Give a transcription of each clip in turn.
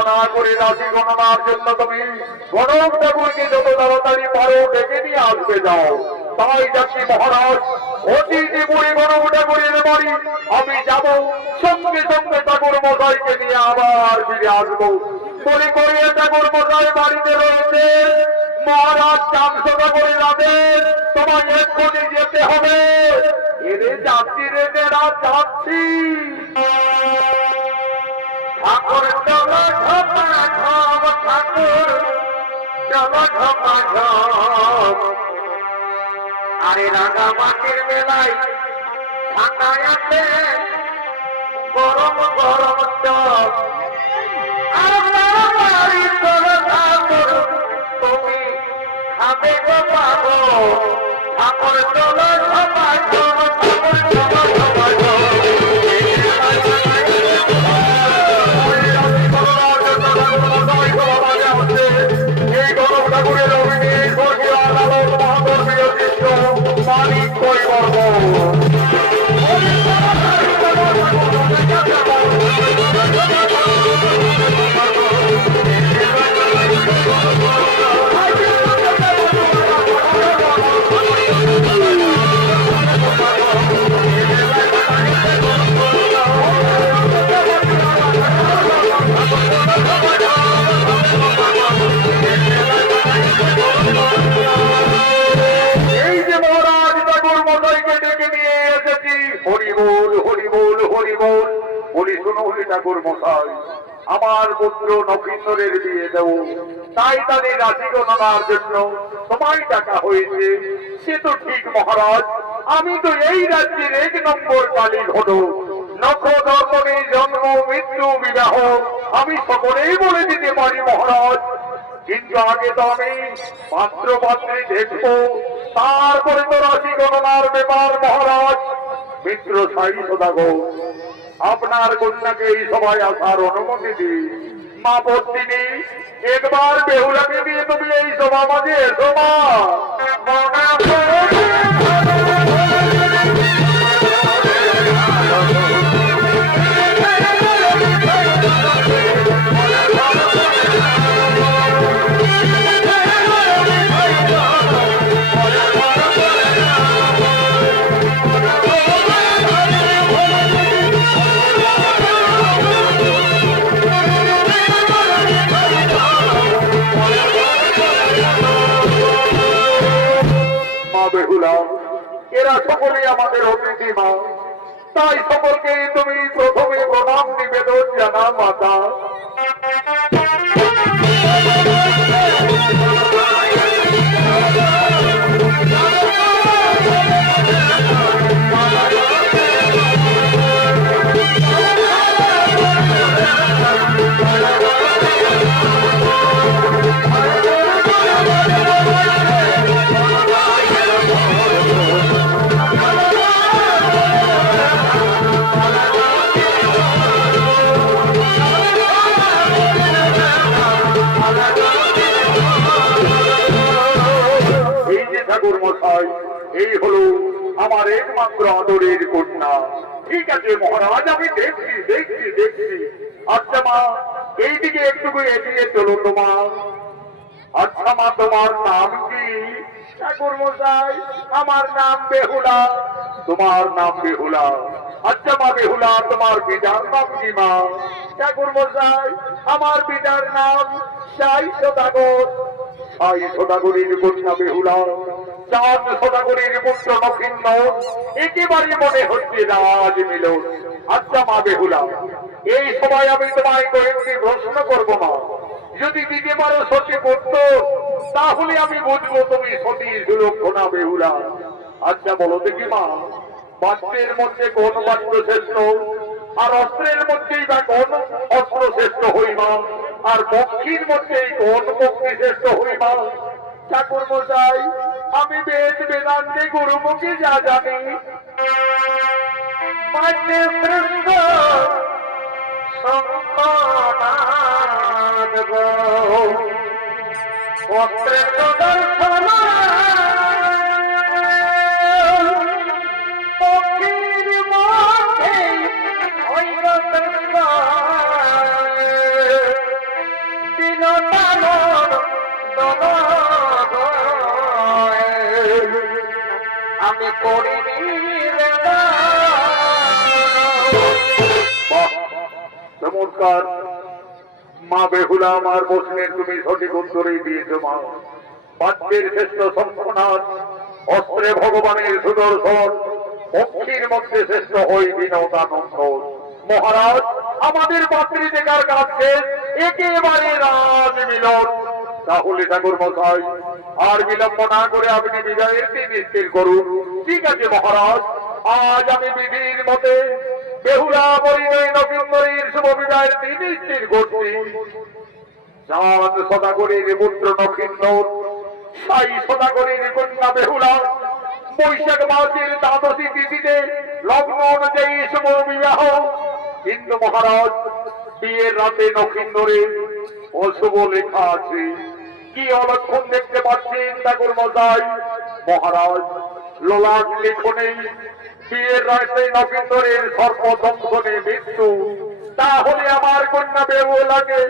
কামনা করে রাশি গণনার জন্য তুমি গণক ঠাকুরকে যত তাড়াতাড়ি পারো ডেকে নিয়ে আসবে যাও। তাই যাচ্ছি মহারাজ, অতি বুড়ি গণক ঠাকুরের বাড়ি আমি যাব, সঙ্গে সঙ্গে ঠাকুর মশাইকে নিয়ে আবার ফিরে আসবো। বলি করিয়ে ঠাকুর মশাই বাড়িতে রয়েছে, মহারাজ চামসা করে যাবেন, তোমায় এক্ষুনি যেতে হবে। এরে যাচ্ছি রে নেড়া, যাচ্ছি। ঠাকুর চলো ঝপা ঝপ, ঠাকুর চলো ঝপা ঝপ। আরে রাঙা মাটির মেলায় ঠান্ডায় আছে গরম গরম চপ। আর তাড়াতাড়ি চলো ঠাকুর, তুমি খাবে গো পাবো। ঠাকুর চলো ঝপা ঝপ, ঠাকুর চলো ঝপা ঝপ। এই গরম ঠাকুরের অভিনীত মালিক পরিবর্ব ঠাকুর মশাই, আমার পুত্র নক্ষত্রের বিয়ে দেব, তাই তাদের রাশি গণনার জন্য তোমায় ডাকা হয়েছে। সে তো ঠিক মহারাজ, আমি তো এই রাজ্যের 1 নম্বর কালী ঘটক। নক্ষত্রে জন্ম মৃত্যু বিবাহ আমি সকলেই বলে দিতে পারি মহারাজ, কিন্তু আগে তো আমি পাত্র পাত্রী দেখবো, তারপরে তো রাশি গণনার ব্যাপার মহারাজ। মিত্র সাই সদাগর, আপনার কন্যাকে এই সভায় আসার অনুমতি দিই। মা পত্নী, একবার বেহুলাকে দিয়ে তুমি এই সভা মাঝে এসো মা। এরা সকলেই আমাদের অতিথি মা, তাই সকলকে তুমি প্রথমে প্রণাম নিবেদন জানা মাতা। এই হলো আমার একমাত্র আদরের কন্যা। ঠিক আছে মহারাজ, আমি দেখছি দেখছি দেখছি। আচ্ছা মা, এইদিকে একটু এগিয়ে চলো তোমার। আচ্ছা মা, তোমার নাম কি? ঠাকুর মশাই, আমার নাম বেহুলা। তোমার নাম বেহুলা? আচ্ছা মা বেহুলা, তোমার পিতার নাম কি মা? ঠাকুর মশাই, আমার পিতার নাম সাই সদাগর। সাই সদাগরের কন্যা বেহুলা, চাঁদ সদাগরের পুত্র নক্ষত্র, একেবারে মনে হচ্ছে রাজ মিলন। আচ্ছা মা বেহুলা, এই সময় আমি তোমায় কয়েকটি প্রশ্ন করবো মা, যদি দিতে পারো সঠিক উত্তর, তাহলে আমি বুঝবো তুমি সতী সুলক্ষণা বেহুলা। আচ্ছা বলো দেখি মা, বাদ্যের মধ্যে কোন বাদ্য শ্রেষ্ঠ? আর অস্ত্রের মধ্যেই বা কোন অস্ত্র শ্রেষ্ঠ হইমা? আর পক্ষীর মধ্যেই কোন পক্ষী শ্রেষ্ঠ হইমা? ঠাকুর মশাই, আমি বেদ বেদান্তে গুরুমুখী যা জানি, শ্রেষ্ঠ অস্ত্রের দর্শন পক্ষীর মধ্যে আমি করিনি চমৎকার মা বেহুলা, আমার প্রশ্নের তুমি সঠিক উত্তরেই দিয়েছ মা। বাক্যের শ্রেষ্ঠ শঙ্খনাথ, অস্ত্রে ভগবানের সুদর্শন, পক্ষীর মধ্যে শ্রেষ্ঠ হই বিনোদানন্দ। মহারাজ, আমাদের পাত্রী দেখার কাছে একেবারে রাজ মিলন। তাহলে ঠাকুর মশাই, আর বিলম্ব না করে আপনি বিজয়ের দিন স্থির করুন। ঠিক আছে মহারাজ, আজ আমি বিধির মতে বেহুলা পরিণয় নভেম্বরের শুভ বিদায়ের দিন স্থির করছি। চাঁদ সদাগরের পুত্র নক্ষিন্দর, সাই সদাগরের কন্যা বেহুলা বৈশাখ মাসের দ্বাদশী তিথিতে লগ্ন অনুযায়ী শুভ বিবাহ। কিন্তু মহারাজ, বিয়ের রাতে নক্ষিন্দরে অশুভ লেখা আছে। কি অলক্ষণ দেখতে পাচ্ছেন ঠাকুর মশাই? মহারাজ, লোলাট লেখনে বিয়ের রাতে নক্ষিন্দরের সর্বদংশনে মৃত্যু। তাহলে আমার কন্যা বেহুলাকে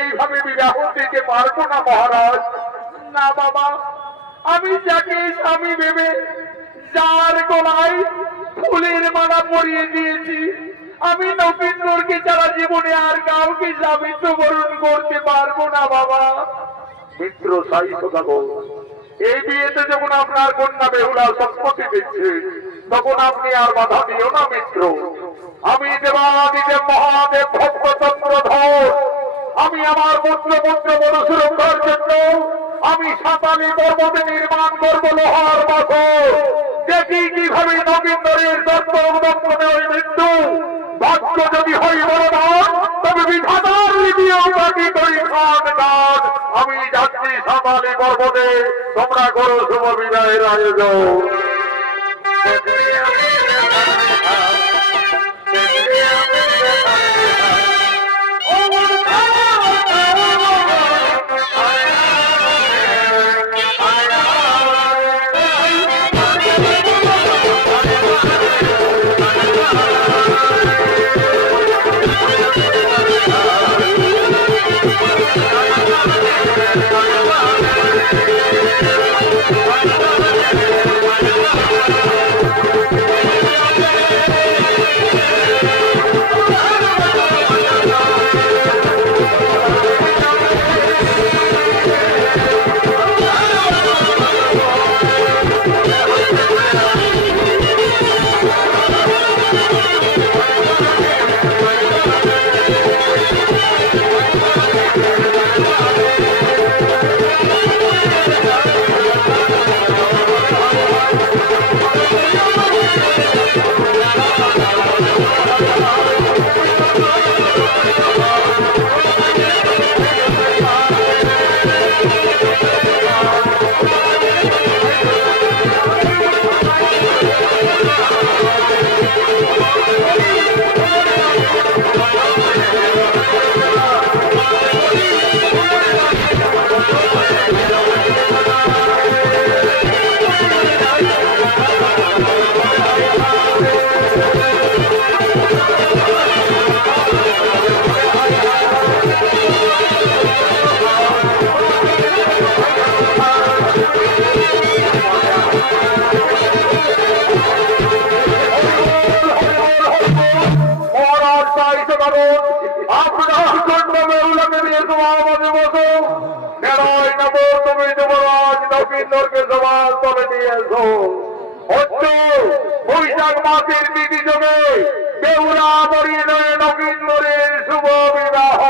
এইভাবে বিবাহ দিতে পারবো না মহারাজ। না বাবা, আমি যাকে স্বামী ভেবে যার গলায় ফুলের মালা পরিয়ে দিয়েছি, আমি নবীনকে ছাড়া জীবনে আর কাউকে স্বামীত্ব বরণ করতে পারবো না বাবা। মিত্র সাই সদাগর, এই বিয়েতে যখন আপনার কন্যা বেহুলা সম্মতি দিচ্ছে, তখন আপনি আর বাধা দিও না মিত্র। আমি দেবাদিদেব মহাদেব ভক্তচন্দ্র ধর, আমি আমার পুত্র বড় সুরক্ষার জন্য আমি সাতালি পর্বতে নির্মাণ করবো লোহার পাথর। দেখি কিভাবে নবীন্দ্রের দত্তনে ওই মৃত্যু। ভাগ্য যদি হই বলবান, তবে বিধাতার লিপিও বাকি করি খান গান। আমি যাচ্ছি সাতালি পর্বতে, তোমরা করো শুভ বিদায়ের আয়োজন। বৈশাখ মাসের তিথি যোগে বেহুলা পরিণয় নবীন্দ্রের শুভ বিবাহ।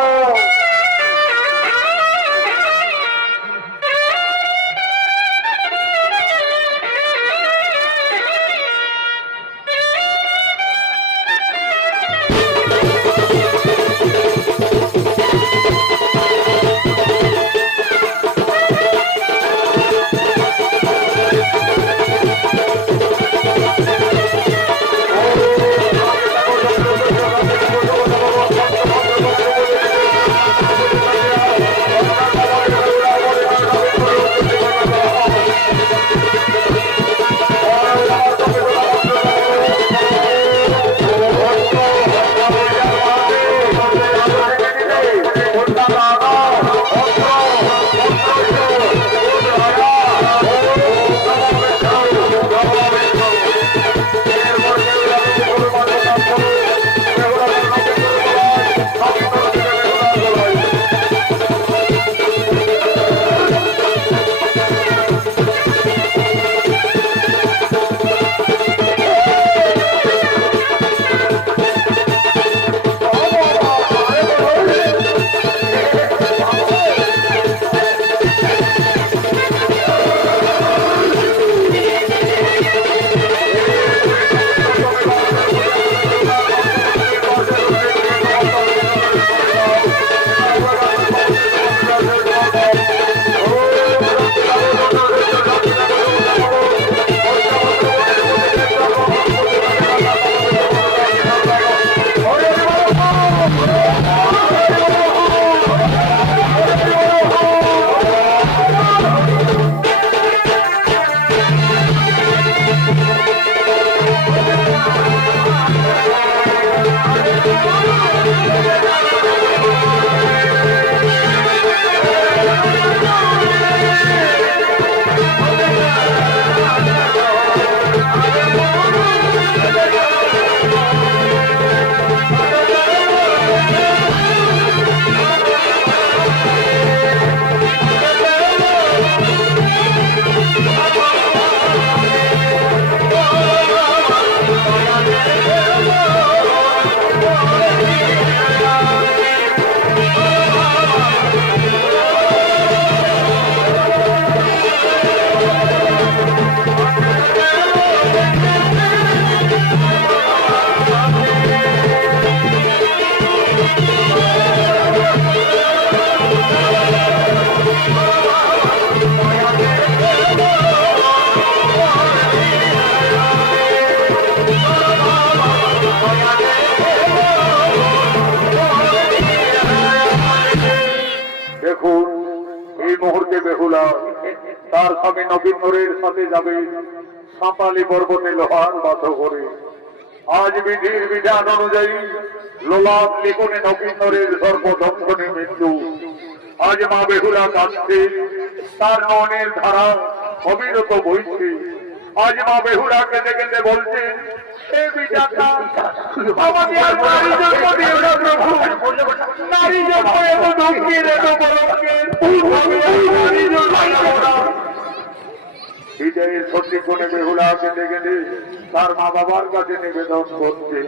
বেহুলা তার স্বামী নবীনের সাথে যাবে সাঁতালি পর্বতে লোহার বাধ্য করে। আজ বিধির বিধান অনুযায়ী লোলাপ লিখনে নবীনের সর্বদংশনে মৃত্যু। আজ মা বেহুলা কাঁদছে, তার নয়নের ধারা অবিরত বইছে। আজ মা বেহুলা কেঁদে কেঁদে বলছে, হে বিধাতা, আমাকে আর নারী জন্ম দিও না প্রভু। নারী জন্ম এত দুঃখের, এত কলঙ্কের, আমি আর নারী জন্ম নেব না। বিজয়ের সঠিক কোণে বেহুলা কেঁদে কেঁদে তার মা বাবার কাছে নিবেদন করছে।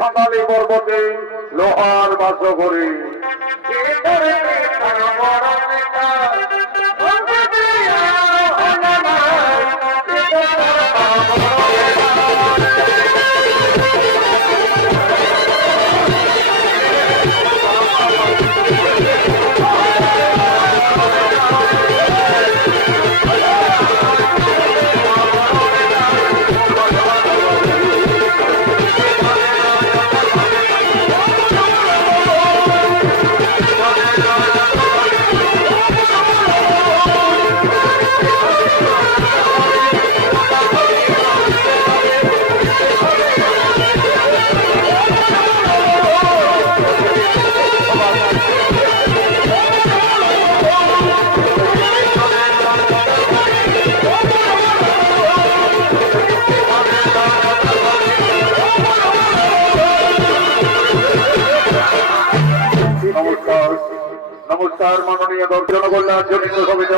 সাঁতালি পর্বতে লোহার বাস করে। নমস্কার মাননীয় দর্শন কল্যাণ জনিত সমিতি